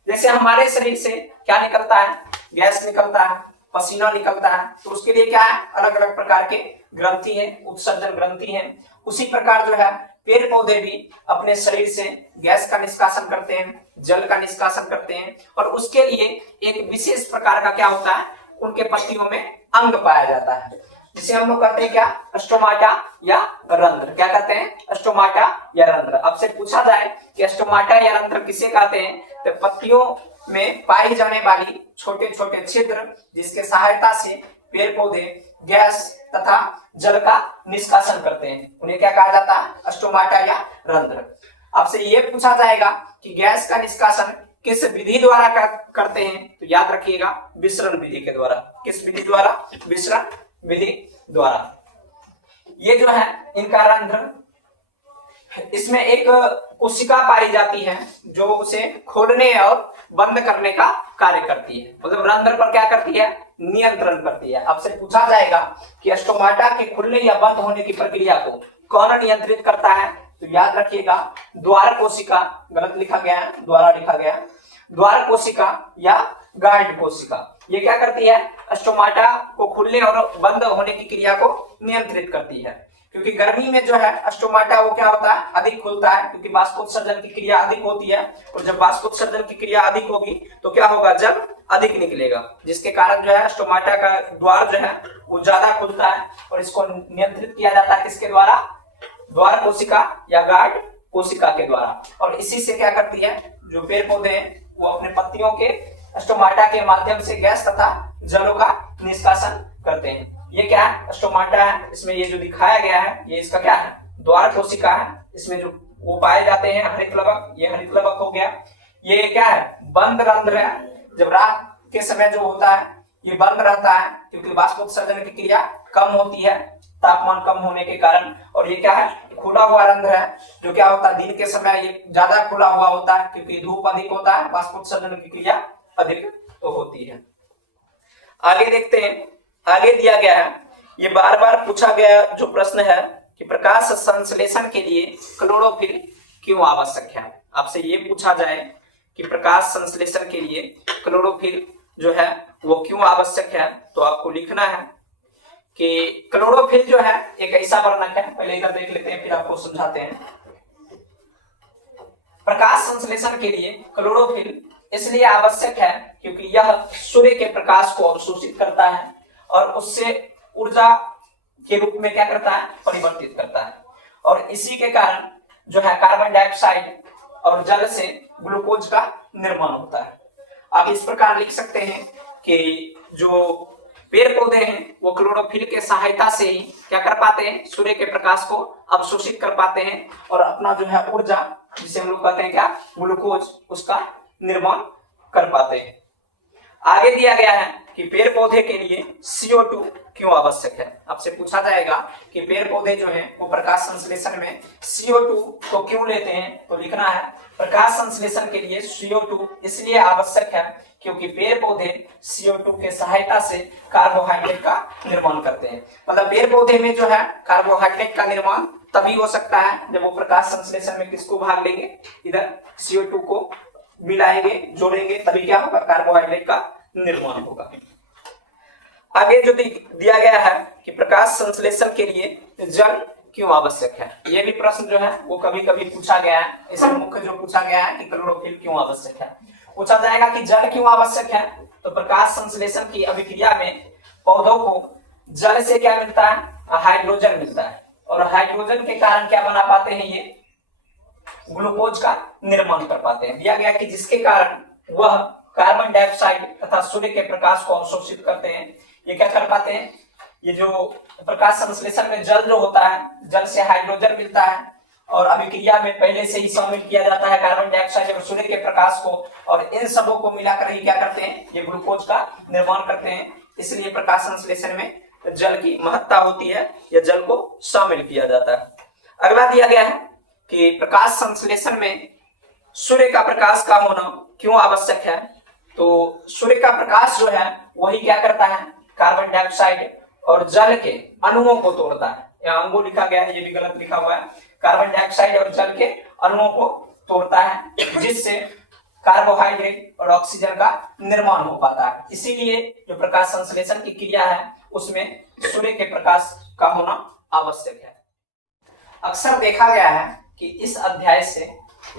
जैसे हमारे शरीर से क्या निकलता है, गैस निकलता है, पसीना निकलता है, तो उसके लिए क्या है, अलग अलग प्रकार के ग्रंथि है, उत्सर्जन ग्रंथि है। उसी प्रकार जो है पेड़ पौधे भी अपने शरीर से गैस का निष्कासन करते हैं, जल का निष्कासन करते हैं, और उसके लिए एक विशेष प्रकार का क्या होता है, उनके पत्तियों में अंग पाया जाता है, जिसे हम लोग कहते हैं क्या, स्टोमाटा या रंध्र। क्या कहते हैं, स्टोमाटा या रंध्र। आपसे पूछा जाए कि स्टोमाटा या रंध्र किसे कहते हैं, तो पत्तियों में पाई जाने वाली छोटे छोटे छिद्र जिसके सहायता से पेड़ पौधे गैस तथा जल का निष्कासन करते हैं, उन्हें क्या कहा जाता है, स्टोमाटा या रंध्र। आपसे ये पूछा जाएगा कि गैस का निष्कासन किस विधि द्वारा करते हैं, तो याद रखिएगा विसरण विधि के द्वारा। किस विधि द्वारा, विसरण विधि द्वारा। ये जो है इनका रंध्र, इसमें एक कोशिका पाई जाती है जो उसे खोलने और बंद करने का कार्य करती है, मतलब रंध्र पर क्या करती है, नियंत्रण करती है। आपसे पूछा जाएगा कि स्टोमाटा के खुलने या बंद होने की प्रक्रिया को कौन नियंत्रित करता है, तो याद रखिएगा द्वार कोशिका, गलत लिखा गया है, द्वारा लिखा गया, द्वार कोशिका या गार्ड कोशिका। ये क्या करती है, स्टोमाटा को खुलने और बंद होने की क्रिया को नियंत्रित करती है। क्योंकि गर्मी में जो है स्टोमाटा वो क्या होता है, अधिक खुलता है, क्योंकि वाष्पोत्सर्जन की क्रिया अधिक होती है, और जब वाष्पोत्सर्जन की क्रिया अधिक होगी तो क्या होगा, जल अधिक निकलेगा, जिसके कारण जो है स्टोमाटा का द्वार जो है वो ज्यादा खुलता है। और इसको नियंत्रित किया जाता है किसके द्वारा, द्वार कोशिका या गार्ड कोशिका के द्वारा। और इसी से क्या करती है, जो पेड़ पौधे हैं वो अपने पत्तियों के स्टोमाटा के माध्यम से गैस तथा जलों का निष्कासन करते हैं। ये क्या है, स्टोमाटा है। इसमें ये जो दिखाया गया है ये इसका क्या है, द्वार कोशिका है। इसमें जो वो पाए जाते हैं हरितलवक, ये हरितलवक हो गया। ये क्या है, बंद रंध्र है। जब रात के समय जो होता है ये बंद रहता है क्योंकि वाष्पोत्सर्जन की क्रिया कम होती है तापमान कम होने के कारण। और ये क्या है, खुला हुआ रंध्र है, जो क्या होता है दिन के समय ये ज्यादा खुला हुआ होता है क्योंकि धूप अधिक होता है, वाष्पोत्सर्जन की क्रिया अधिक तो होती है। आगे देखते हैं, आगे दिया गया है, ये बार बार पूछा गया जो प्रश्न है कि प्रकाश संश्लेषण के लिए क्लोरोफिल क्यों आवश्यक है। आपसे ये पूछा जाए कि प्रकाश संश्लेषण के लिए क्लोरोफिल जो है वो क्यों आवश्यक है, तो आपको लिखना है कि क्लोरोफिल जो है एक ऐसा वर्णक है। पहले इधर देख लेते हैं फिर आपको समझाते हैं। प्रकाश संश्लेषण के लिए क्लोरोफिल इसलिए आवश्यक है क्योंकि यह सूर्य के प्रकाश को अवशोषित करता है और उससे ऊर्जा के रूप में क्या करता है, परिवर्तित करता है। और इसी के कारण जो है कार्बन डाइऑक्साइड और जल से ग्लूकोज का निर्माण होता है। आप इस प्रकार लिख सकते हैं कि जो पेड़ पौधे हैं वो क्लोरोफिल के सहायता से ही क्या कर पाते हैं, सूर्य के प्रकाश को अवशोषित कर पाते हैं और अपना जो है ऊर्जा, जिसे हम लोग कहते हैं क्या, ग्लूकोज, उसका निर्माण कर पाते हैं। आगे दिया गया है कि पेड़ पौधे के लिए CO2 क्यों आवश्यक है। आपसे पूछा जाएगा कि पेड़ पौधे जो हैं वो प्रकाश संश्लेषण में CO2 को क्यों लेते हैं, तो लिखना है प्रकाश संश्लेषण के लिए CO2 इसलिए आवश्यक है क्योंकि पेड़ पौधे CO2 के सहायता से कार्बोहाइड्रेट का निर्माण करते हैं। मतलब पेड़ पौधे में जो है कार्बोहाइड्रेट का निर्माण तभी हो सकता है जब वो प्रकाश संश्लेषण में किसको भाग लेंगे, इधर CO2 को मिलाएंगे, जोड़ेंगे, तभी क्या होगा, कार्बोहाइड्रेट का निर्माण होगा। आगे जो दिया गया है कि प्रकाश संश्लेषण के लिए जल क्यों आवश्यक है, ये भी प्रश्न जो है वो कभी कभी पूछा गया है। इसमें मुख्य जो पूछा गया है कि क्लोरोफिल क्यों आवश्यक है, पूछा जाएगा कि जल क्यों आवश्यक है। तो प्रकाश संश्लेषण की अभिक्रिया में पौधों को जल से क्या मिलता है, हाइड्रोजन मिलता है। और हाइड्रोजन के कारण क्या बना पाते हैं, ये ग्लूकोज का निर्माण कर पाते हैं। दिया गया कि जिसके कारण वह कार्बन डाइऑक्साइड तथा सूर्य के प्रकाश को अवशोषित करते हैं। ये क्या कर पाते हैं, ये जो प्रकाश संश्लेषण में जल जो होता है, जल से हाइड्रोजन मिलता है और अभिक्रिया में पहले से ही शामिल किया जाता है कार्बन डाइऑक्साइड और सूर्य के प्रकाश को, और इन सबों को मिलाकर ही क्या करते हैं, ये ग्लूकोज का निर्माण करते हैं। इसलिए प्रकाश संश्लेषण में जल की महत्ता होती है या जल को शामिल किया जाता है। अगला दिया गया है कि प्रकाश संश्लेषण में सूर्य का प्रकाश का होना क्यों आवश्यक है। तो सूर्य का प्रकाश जो है वही क्या करता है, कार्बन डाइऑक्साइड और जल के अणुओं को तोड़ता है। यहाँ अणु लिखा गया है, ये भी गलत लिखा हुआ है। कार्बन डाइऑक्साइड और जल के अणुओं को तोड़ता है जिससे कार्बोहाइड्रेट और ऑक्सीजन का निर्माण हो पाता है। इसीलिए जो प्रकाश संश्लेषण की क्रिया है उसमें सूर्य के प्रकाश का होना आवश्यक है। अक्सर देखा गया है कि इस अध्याय से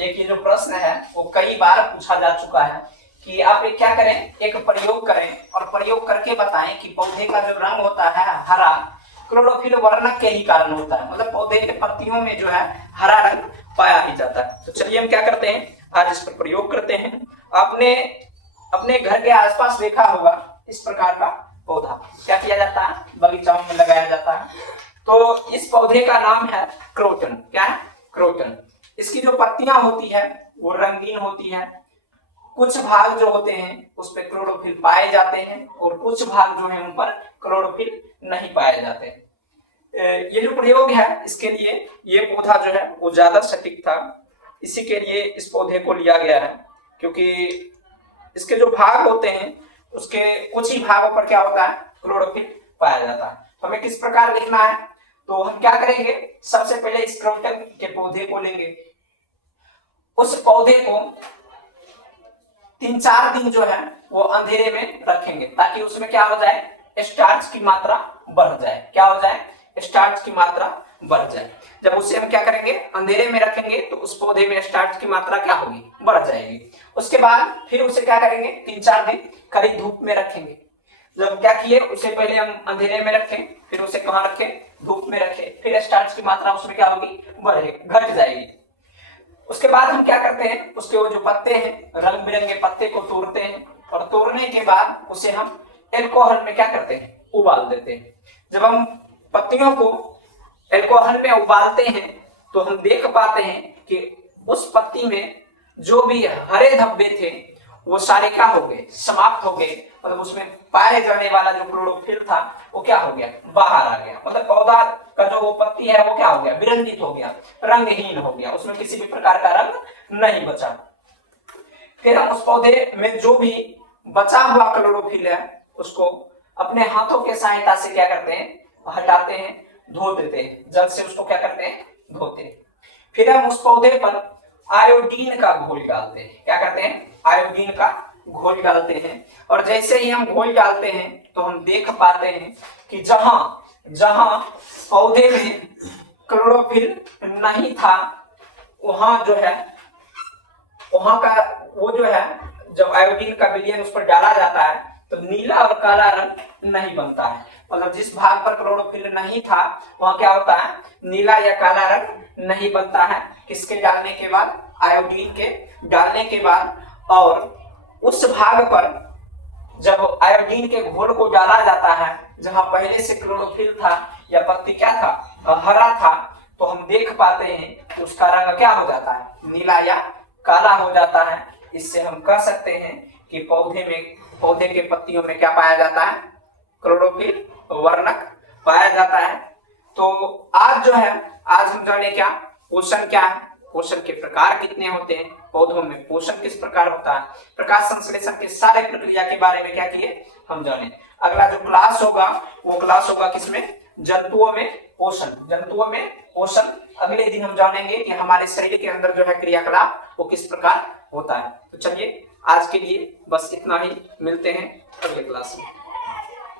एक ये जो प्रश्न है वो कई बार पूछा जा चुका है कि आप एक क्या करें, एक प्रयोग करें और प्रयोग करके बताएं कि पौधे का जो रंग होता है हरा, क्लोरोफिल वर्णक के ही कारण होता है। मतलब पौधे के पत्तियों में जो है हरा रंग पाया ही जाता है। तो चलिए हम क्या करते हैं, आज इस पर प्रयोग करते हैं। आपने अपने घर के आसपास देखा होगा इस प्रकार का पौधा क्या किया जाता है, बगीचाओं में लगाया जाता है। तो इस पौधे का नाम है क्रोटन। क्या है, क्रोटन। इसकी जो पत्तियां होती है वो रंगीन होती है। कुछ भाग जो होते हैं उस पर क्लोरोफिल पाए जाते हैं और कुछ भाग जो है उन पर क्लोरोफिल नहीं पाए जाते। ये जो प्रयोग है इसके लिए ये पौधा जो है वो ज्यादा सटीक था, इसी के लिए इस पौधे को लिया गया है क्योंकि इसके जो भाग होते हैं उसके कुछ ही भागों पर क्या होता है, क्लोरोफिल पाया जाता है। हमें किस प्रकार लिखना है, तो हम क्या करेंगे, सबसे पहले इस क्रोटन के पौधे को लेंगे, उस पौधे को 3-4 दिन जो है वो अंधेरे में रखेंगे ताकि उसमें क्या हो जाए, स्टार्च की मात्रा बढ़ जाए। क्या हो जाए, स्टार्च की मात्रा बढ़ जाए। जब उसे हम क्या करेंगे, अंधेरे में रखेंगे तो उस पौधे में स्टार्च की मात्रा क्या होगी, बढ़ जाएगी। उसके बाद फिर उसे क्या करेंगे, 3-4 दिन करीब धूप में रखेंगे। जब क्या किए, उसे पहले हम अंधेरे में रखें, फिर उसे कहाँ रखें, धूप में रखें, फिर स्टार्च की मात्रा उसमें क्या होगी, बढ़े, घट जाएगी। उसके बाद हम क्या करते हैं, उसके वो जो पत्ते हैं, रंग बिरंगे पत्ते को तोड़ते हैं, और तोड़ने के बाद उसे हम एल्कोहल में क्या करते हैं, उबाल देते हैं। जब हम पत्तियों को एल्कोहल में उबालते हैं तो हम देख पाते हैं कि उस पत्ती में जो भी हरे धब्बे थे वो सारे क्या हो गए, समाप्त हो गए। मतलब उसमें पाए जाने वाला जो क्लोरोफिल था वो क्या हो गया, बाहर आ गया। मतलब पौधा का जो वो पत्ती है वो क्या हो गया, विरंजित हो गया, रंगहीन हो गया, उसमें किसी भी प्रकार का रंग नहीं बचा। फिर हम उस पौधे में जो भी बचा हुआ क्लोरोफिल है उसको अपने हाथों के सहायता से क्या करते हैं, हटाते हैं, धो देते हैं, जल से उसको क्या करते हैं, धोते हैं। फिर हम उस पौधे पर आयोडीन का घोल डालते हैं। क्या करते हैं, आयोडीन का घोल डालते हैं। और जैसे ही हम घोल डालते हैं तो हम देख पाते हैं कि जहां जहां पौधे में क्लोरोफिल नहीं था वहां जो है, वहां का वो जो है, जब आयोडीन का विलयन उस पर डाला जाता है तो नीला और काला रंग नहीं बनता है। मतलब जिस भाग पर क्लोरोफिल नहीं था वहां क्या होता है, नीला या काला रंग नहीं बनता है। किसके डालने के बाद, आयोडीन के डालने के बाद। और उस भाग पर जब आयोडीन के घोल को डाला जाता है जहां पहले से क्लोरोफिल था या पत्ती क्या था, हरा था, तो हम देख पाते हैं कि उसका रंग क्या हो जाता है, नीला या काला हो जाता है। इससे हम कह सकते हैं कि पौधे के पत्तियों में क्या पाया जाता है, क्लोरोफिल वर्णक पाया जाता है। तो आज जो है, आज हम जाने क्या, पोषण क्या है, पोषण के प्रकार कितने होते हैं, पौधों में पोषण किस प्रकार होता है, प्रकाश संश्लेषण के सारे प्रक्रिया के बारे में क्या किए, हम जाने। अगला जो क्लास होगा वो क्लास होगा किसमें, जंतुओं में पोषण। जंतुओं में पोषण अगले दिन हम जानेंगे कि हमारे शरीर के अंदर जो है क्रियाकलाप वो किस प्रकार होता है। तो चलिए आज के लिए बस इतना ही, मिलते हैं अगले क्लास में।